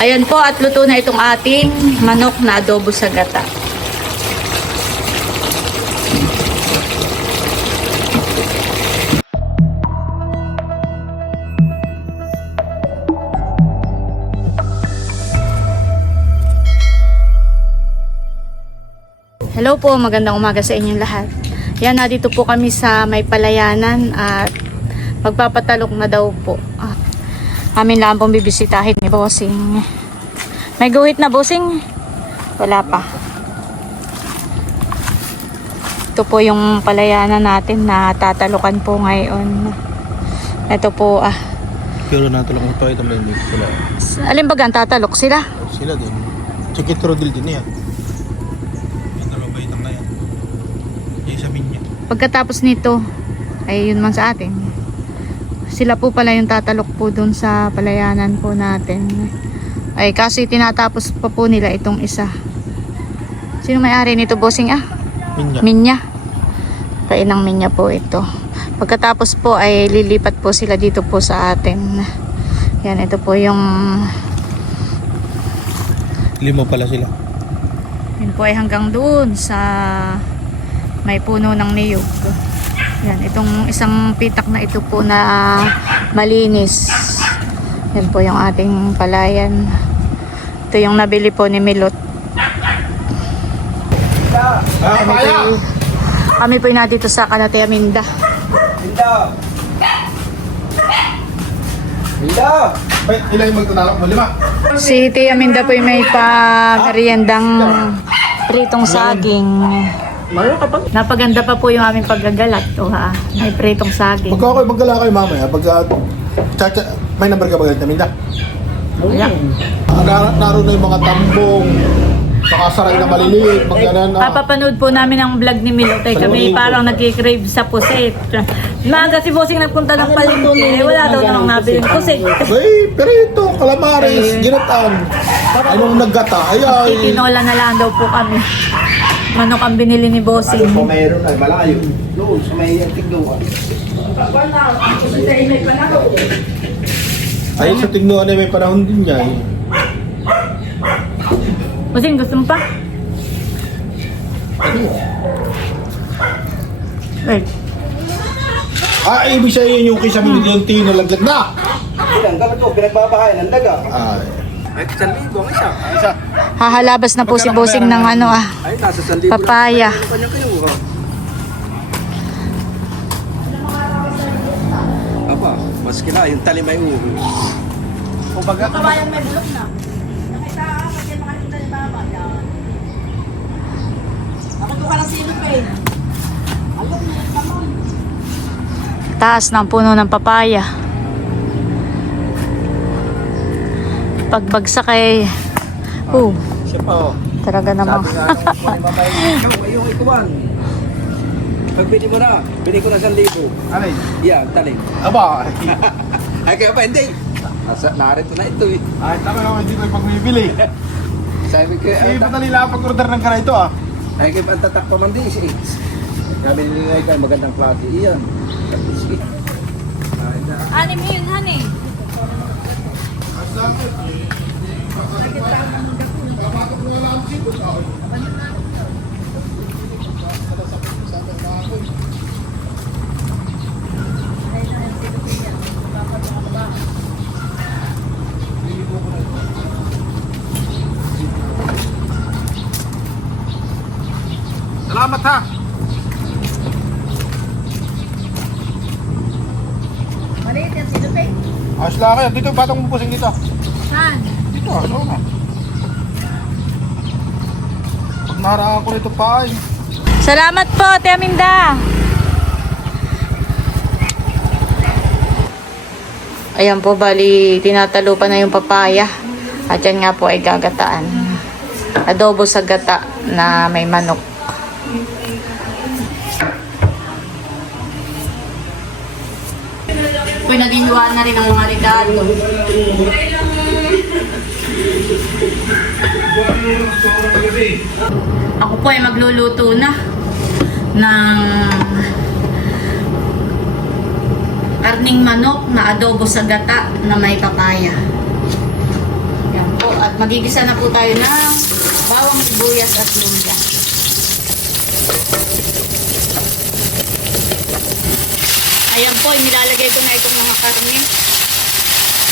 Ayan po, at luto na itong ating manok na adobo sa gata. Hello po, magandang umaga sa inyong lahat. Yan, dito po kami sa may palayanan at magpapatalok na daw po. Amin lang pong bibisitahin ni Bossing. May guhit na, Bossing? Wala pa. Ito po yung palayanan natin na tatalukan po ngayon. Ito po, Pero natulog mo ito may hindi sila. alin baga ang tatalok sila? Sila din. Chikit rodil din yan. Dalawang baitang na yan. Yung sa minya. Pagkatapos nito, ay yun man sa atin. Sila po pala yung tatalok po dun sa palayanan po natin. Ay kasi tinatapos pa po nila itong isa. Sino may-ari nito, Bossing? Minya. Minya. Kainang Minya po ito. Pagkatapos po ay lilipat po sila dito po sa atin. Yan, ito po yung... Lima pala sila. Yun po ay hanggang doon sa may puno ng niyog. Yan, itong isang pitak na ito po na malinis. Yan po yung ating palayan. Ito yung nabili po ni Milot. Kami po na dito sa Canatea Minda. Minda! Ilan yung magtatalak mo? 5? Si Tia Minda po yung may pa-meriendang pritong saging. Napaganda pa po yung aming paggagalat. May pritong saging. Magkala kayo mamaya. May number ka ba ganit na Minda? Wala. Naroon na yung mga tambong. Pakasaray na maliliit. Papapanood po namin ang vlog ni Milot. Kami parang nagkikrave sa puset. Maaga si Bossing nagpunta ng palengke. Wala daw namang nabiling puset. Pero ito, calamares, ginataan. Anong naggata? Titinola na lang daw po kami. Manok ang binili ni Bossing. Kung mayroon ay malayo. Doon sa may tigduan. Ay, sa tignuan ay may panahon din yan. Bossing, gusto mo pa? Wait. Ibig sabihin yung kisang yung tinalaglag na. Ilang gamit ko, pinagbabahay ng daga. Ay. Ay, 1,000 ang isa. Isa. Hahalabas na po si Bossing ng Ay, nasa 1,000 papaya. Kanya kayo. Aba, mas kila, yung tali may ulo. Kumbaga, Kabayan may bulok na. Nakita ka, pag yan makakita ni Mama. Ako to ka ng silip eh. Taas ng puno ng papaya. Pagbagsak ay Siya pa, oh. talaga namang Sabi nga, yung ikuan. Pag bili mo na, bili ko na 1,000. Alay. Yan, tali. Aba. Ay, kaya pa, hindi. Narito na ito eh. Ay, tama naman hindi ko pagbibili. Sabi ko, Madali lang pag-order ng ganito ay kaya pa ang tatak pa man din si Ace. Sabi nila kayo magandang klase. Iyan. anim yun, honey. Salamat ha. Maliit yan, silip eh. Ayos lang kayo. Dito, batang pupusing dito. Saan? Dito, ano na. Pag naharaan ko rito pa ay. Salamat po, Tia Minda. Ayan po, bali, tinatalo pa na yung papaya. At yan nga po ay gagataan. Adobo sa gata na may manok. Po, naghihiwa na rin ang mga regalo. Ako po ay magluluto na ng karning manok na adobo sa gata na may papaya. Yan po. magigisa na po tayo ng bawang, sibuyas at luya. Ayan po, nilalagay ko na itong mga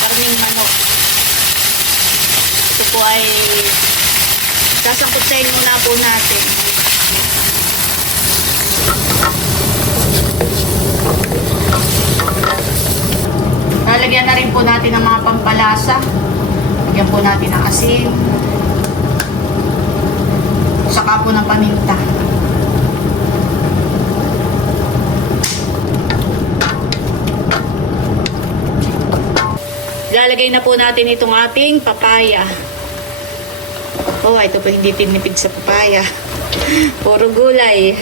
karning manok. Ito po ay sasangkutsahin muna po natin. Lalagyan na rin po natin ng mga pampalasa. Lagyan po natin ng asin. Saka po ng paminta. Lalagay na po natin itong ating papaya. Oh, ito po hindi tinipid sa papaya. Puro gulay.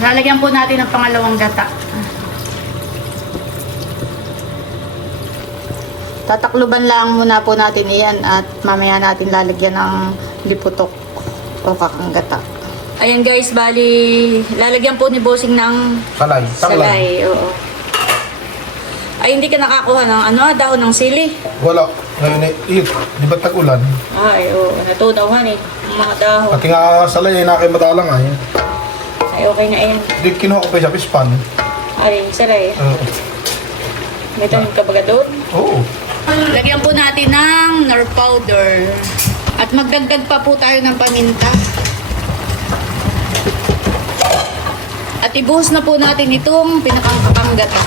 Lalagyan po natin ng pangalawang gata. Tatakluban lang muna po natin iyan at mamaya natin lalagyan ng liputok o kakang gata. Ayan guys, bali lalagyan po ni Bossing ng Salay. salay. Oo. Ay, hindi ka nakakuha ng dahon ng sili. Wala. Ngayon eh, di ba tag-ulan? Ay, oo. Natunawan eh. Ang mga dahon. Pati nga salay, nakay madalang ay. Ay, okay na yan. Di kinuha ko pa sa pispan. Ay, salay. Oo. May tanong ka ba doon? Oo. Lagyan po natin ng nerve powder. At magdagdag pa po tayo ng paminta. At ibuhos na po natin itong pinakakapanggata.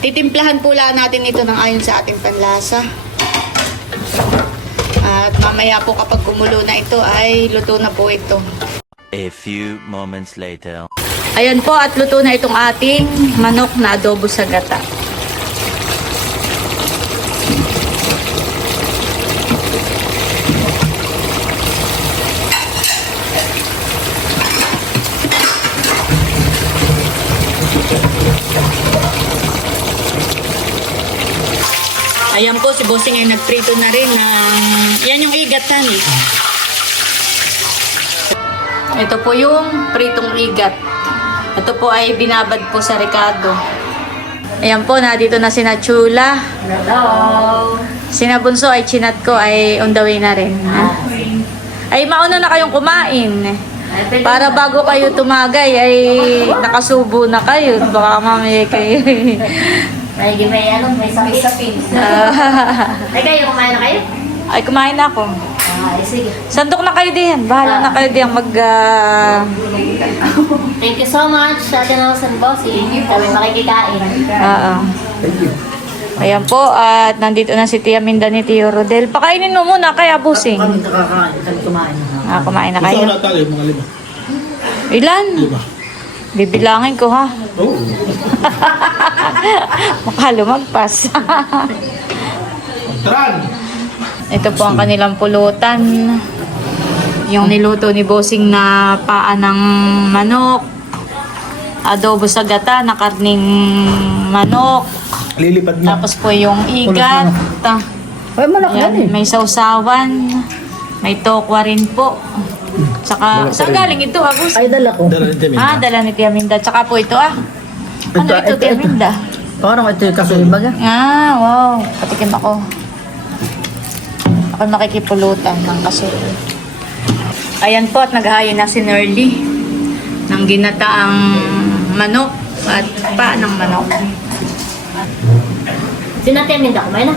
Titimplahan po lang natin ito ng ayon sa ating panlasa. At mamaya po kapag kumulo na ito ay luto na po ito. A few moments later. Ayan po at luto na itong ating manok na adobo sa gata. Ayan po, si Bossing ay nagprito na rin ng... Yan yung igat na eh. Ito po yung pritong igat. Ito po ay binabad po sa Ricardo. Ayan po, nandito na sina Chula. Hello. Sina Bunso ay chinat ko ay on the way na rin. Ay mauna na kayong kumain. Para bago kayo tumagay ay nakasubo na kayo. Baka mamaya kayo. May sakit. Ay, kayo, kumain na kayo? Ay kumain na ako. Ay, sige. Sandok na kayo din. Bahala na kayo din mag... Thank you so much sa atin ako sa bossing. Kami makikikain. Ayan po, at nandito na si Tia Minda ni Tio Rodel. Pakainin mo muna kaya busing. Kami nakakain. Kami kumain. Kumain na Gusto kayo. ko na tayo, mga 5. Ilan? 5. Bibilangin ko ha. Oo. Baka lumagpas. Tran! Ito po ang kanilang pulutan. Yung niluto ni Bossing na paa ng manok. Adobo sa gata na karning manok. Lilipad niya. Tapos po yung igat. Ay, malaki Ayan, may sausawan. May tokwa rin po. Tsaka, saan galing ito, Agus? Ay, dala ko. Dala ni Teminda. Dala ni Tia Minda. Tsaka po ito Ano ito, Tia Minda? Parang ito yung kasulibaga. Wow. Patikim ako. Ako makikipulutan ng kaso. Ayan po at naghahayin na si Nerly ng ginataang manok at paa ng manok. Sinatya minda, kumain na.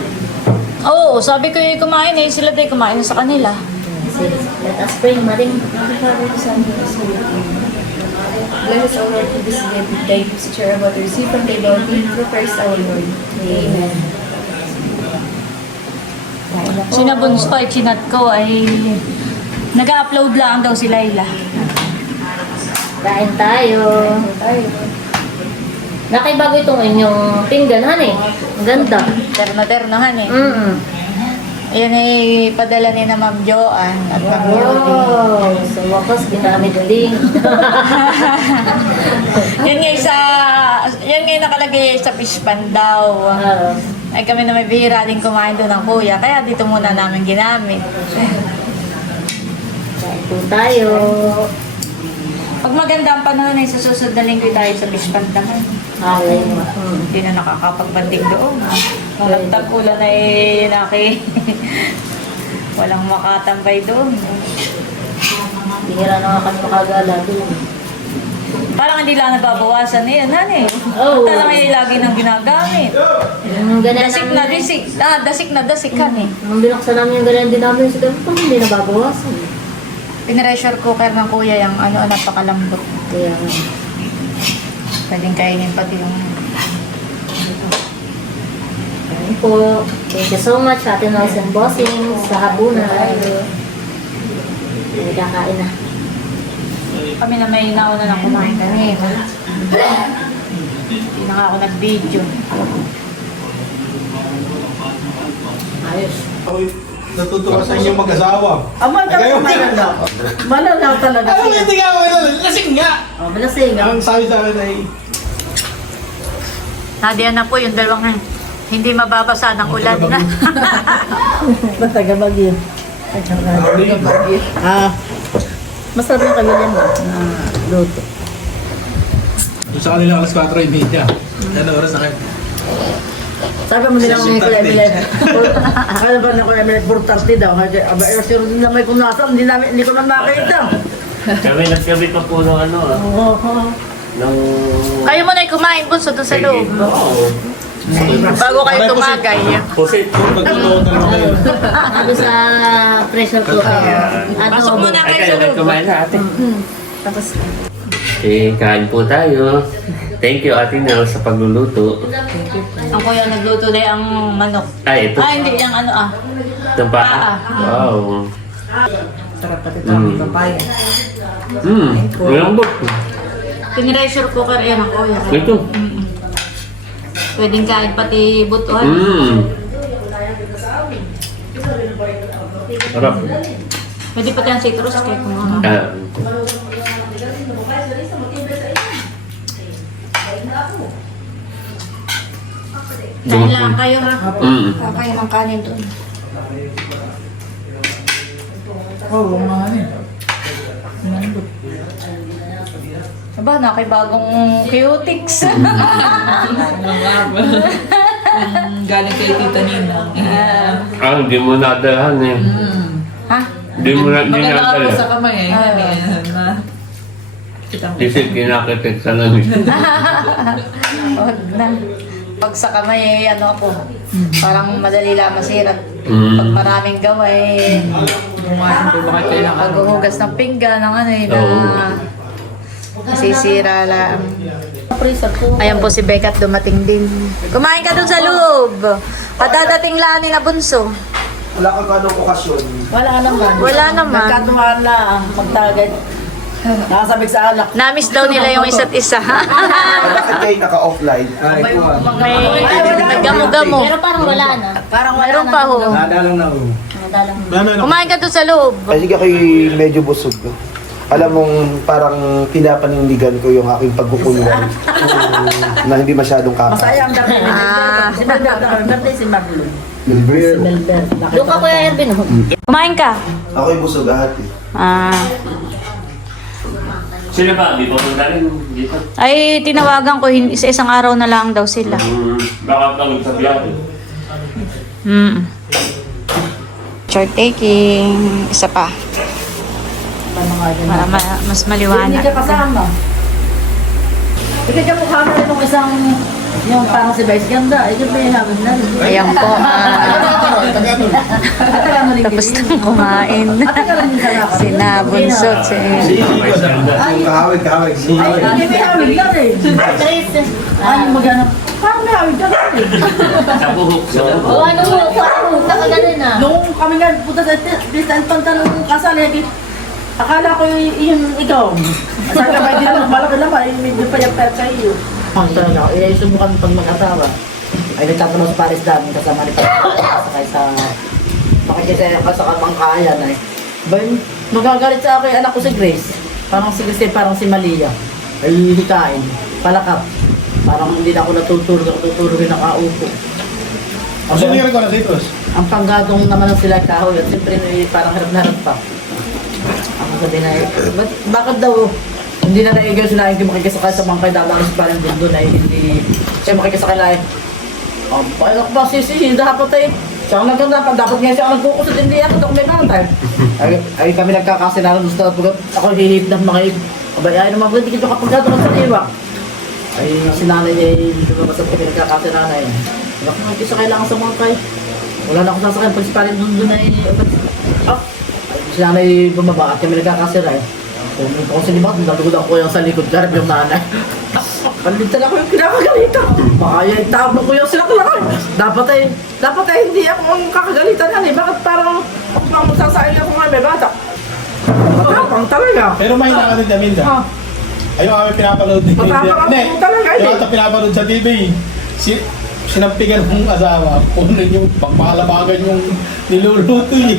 Oo, sabi ko yung kumain eh. Sila tayo kumain sa kanila. Let us pray, Maring. Bless us, O Lord, for this day, to share about the receive from thy bounty through Christ our Lord. Amen. Sinabunso ay chinat ko ay nag-upload lang daw si Layla. Kain tayo. Nakibago itong inyong pinggan, han eh. Ang ganda. Terno-ternohan eh. Ayan ay padala ni na Ma'am Joanne at Ma'am Yodi. Wow. So, wakas, ginamit din. Yan nga nakalagay sa fish pan daw. Ay kami na may bihira din kumain doon ng kuya, kaya dito muna namin ginamit. Kain po tayo. Pag maganda ang panahon ay sa susunod na linggo tayo sa Bishpan naman. Okay. Hindi na nakakapagbanting doon. Kung nagtag-ulan ay walang makatambay doon. Bihira na nga kasi makagala doon. Parang hindi lang nababawasan na yun, hani? Oo. Talagang ay lagi nang ginagamit. Ganyan Dasik na dasik. Dasik na dasik kan eh. Nung binuksan namin yung ganyan din namin sa ganito, hindi nababawasan. Pinressure cooker ng kuya yung napakalambot. Kaya, Pwedeng kainin pati yung... ayun po. Thank you so much, Ate Noise and Bossing, sa habunan. Nagkakain na. Kami na may nauna ng kumain kanina. Hindi na nga ako nag-video. Ayos. Natutuwa sa inyong mag-asawa. Aba, Kayo, malalaw talaga. Ano hindi nga ako lasing nga. Oh, malasing. Ang sabi sa akin ay, Nadia na po yung dalawang hindi mababasa ng ulan na. Basta gabagyo. Masarap yung kami yan na luto. yung sa kanila alas 4:30. Ano oras na kayo? Sabi mo nilang may kulay bilay. Kaya ba na kulay bilay 4:30 daw. Aba, sure din na may kung nasa, hindi ko na makita. Kami nagkabit pa po ng ng... Kayo muna ay kumain bunso doon sa loob. Bago kayo tumagay. Pusit. Pagkatuon na naman kayo. Sabi sa pressure cooker. Pasok muna Ay, kayo sa kayo loob. nagkumain na ate. Tapos, Kain po tayo. Thank you Ate Nel sa pagluluto. Ang kuya nagluto na yung manok. Ay, ito. Hindi, yung Itong paa. Wow. Sarap pati ito ang papaya. Malambot. Pinressure cooker yan ang kuya. Ito. Pwedeng kain pati butuhan. Sarap. Pwede pati ang citrus kahit kung Ah. Dahil lang kayo ha. Mm. Kakain ng kanin doon. Oo, mga ano. Aba, nakibagong cutics. Galing kay Tita Nina. Hindi mo nadalhan eh. Ha? Hindi mo na Maganda sa dinadala. kamay eh. Kasi kinakipit sa langit. Huwag na. Pag sa kamay, ako, parang madali lang masira. Mm. Pag maraming gawin, paghuhugas ng pinggan, nasisira lang. Ayan po si Becca at dumating din. Kumain ka dun sa loob. Padadating lang ni na bunso. Wala kang anong okasyon. Wala naman. Wala naman. Nagkatumaan lang. Magtagad. Nakasabik sa alak. Namiss daw nila yung isa't isa. Bakit kayo naka-offline? Ay, May nagamo-gamo. pero parang wala na. Parang mayroon pa ho. nadalang na ako. Madalang. Kumain ka dun sa loob. Kasi ako'y medyo busog. Alam mong parang pinapanindigan ko yung aking pagkukulwan na hindi masyadong kakain. Masaya ang dami. Si Melbert, birthday si Marlon. Milbert. Doon ka Kuya Ervin. Kumain ka. Ako'y busog ahati. Sila ba? Di ba kung galing dito? Ay, tinawagan ko, sa isang araw na lang daw sila. Baka tawag sa biyahe. Short taking. Isa pa. Para mas Hindi maliwanag. ka kasama. Ikaw ka mukha na rin ng isang yung parang si Vice Ganda. Ikaw pa yung namin na rin. Ayan po. Tapos nang kumain. Sina Bunsot. Kahawig. Ay, hindi may hawig na rin. Ay, yung magana. Parang may hawig ka na rin. Sa buhok. Sa buhok. O ano mo, nakaganon na. Nung kami nga punta sa Distant Pantanong kasal, akala ko yung ikaw. Sabi ka ba, hindi naman malaki naman, medyo payag-payag sa iyo. Ang talaga, subukan pag mag-asawa. Ay, nagtatanong sa Paris namin kasama ni Paris. Sakay sa... Makikisaya ka sa kamangkayan ay. Ba yun, magagalit sa akin, anak ko si Grace. Parang si Grace, parang si Malia. Ay, hikain. Palakap. Parang hindi na ako natutulog na nakaupo. Ang sinira ko na citrus. Ang panggatong naman ng sila kahoy at siyempre parang harap na harap pa. Ako sabi na, bakit daw Hindi na naigaw sila hindi makikisakay sa mga dadaan sa parang doon ay hindi siya makikisakay na eh. Paano ko ba sisihin? Dapat eh. Siya ang nagkanda dapat nga siya ang nagkukusot hindi ako kung may naman tayo. Ay kami nagkakasilaran doon sa pagkat ako hihip na mga abay ay naman hindi kita kapag gano'n sa iwa. Ay sinanay niya lumabas at kami nagkakasilaran eh. Bakit makikisakay lang sa mga kay? Wala na akong sasakay pag si parang doon ay sinanay bumaba at kami nagkakasira eh. Pumunta ko sa libat, nalugod ko yung sa likod, garap yung nanay. Panlitan ako yung kinakagalitan. Baka yung tabo ko yung sinakalakan. Dapat ay hindi ako ang kakagalitan yan eh. Bakit parang pang magsasain ako nga may bata? Matapang talaga. Pero may nakalit namin da. Ayun kami pinapanood ni Matapang ako talaga eh. Yung ata pinapanood sa TV. Sinampigan ng asawa. Kunin yung pagpalabagan yung niluluto eh.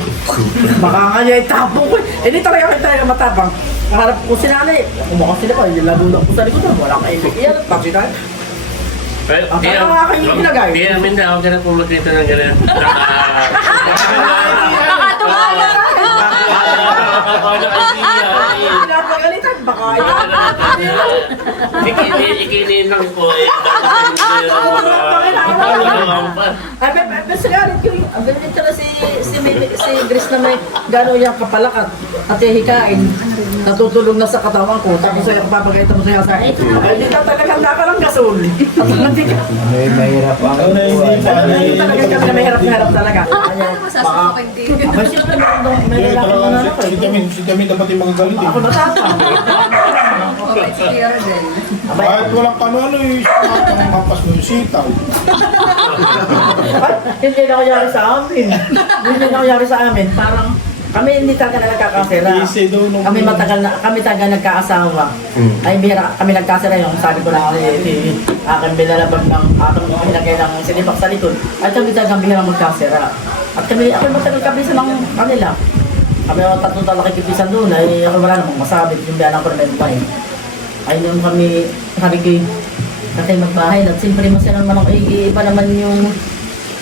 Baka kaya yung tapong ko. Hindi talaga matapang. Harap ko sinanay. Kumakang sila ko. Yung lalo ko sa likod. Walang kaibig. Iyan. Tapos sinanay. Ang kaya yung pinagay. Kaya namin na ako ganun pumagrito ng ganun. Pinapagalitan. Baka Ikinin lang po eh. Ay, basta galit yung, ang galit ka na si Grace na may gano'n yung kapalakat at hikain. Natutulog na sa katawan ko, tapos ay papagayta mo sa akin. Ay, hindi ka talaga handa ka ng gasol. At hindi ka. May mahirap ang Ano na hindi pa. Hindi talaga kami na mahirap talaga. Baka, abay sila may Kaya lalaki talaga na si kami dapat yung magagalit eh. Ako natapang. Kahit walang ano eh. Ang kapas mo yung sitaw. Hindi na nangyari sa amin. Hindi na nangyari sa amin. Parang kami hindi talaga nagkakasira. Easy daw nung... Kami taga nagkaasawa. Ay bihira kami nagkasira yung sabi ko na aking bilalabag ng aking pinagay ng sinibak sa likod. At kami talagang bihira magkasira. At kami ako matagal kabisa ng kanila. Kami ang tatlong talakikipisan doon ay ako wala namang masabit yung biyanang ko na may buhay. Ay nung kami harigay kasi magbahay at siyempre masaya naman iba naman yung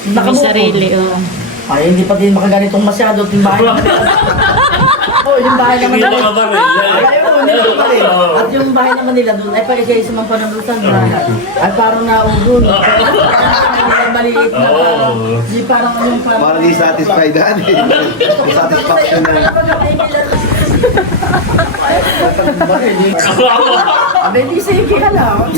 May sarili, oh. ay, hindi pa din makaganitong masyado. Yung bahay naman nila. Oo, yung bahay naman nila. Ay, oo, hindi pa rin. At yung bahay naman nila doon, ay pala siya isang panalutan. Ay, parang naugon. Ay, maliit na parang, di parang yung parang... Parang di satisfied na eh. Satisfaction na. Abay, di sige ka lang.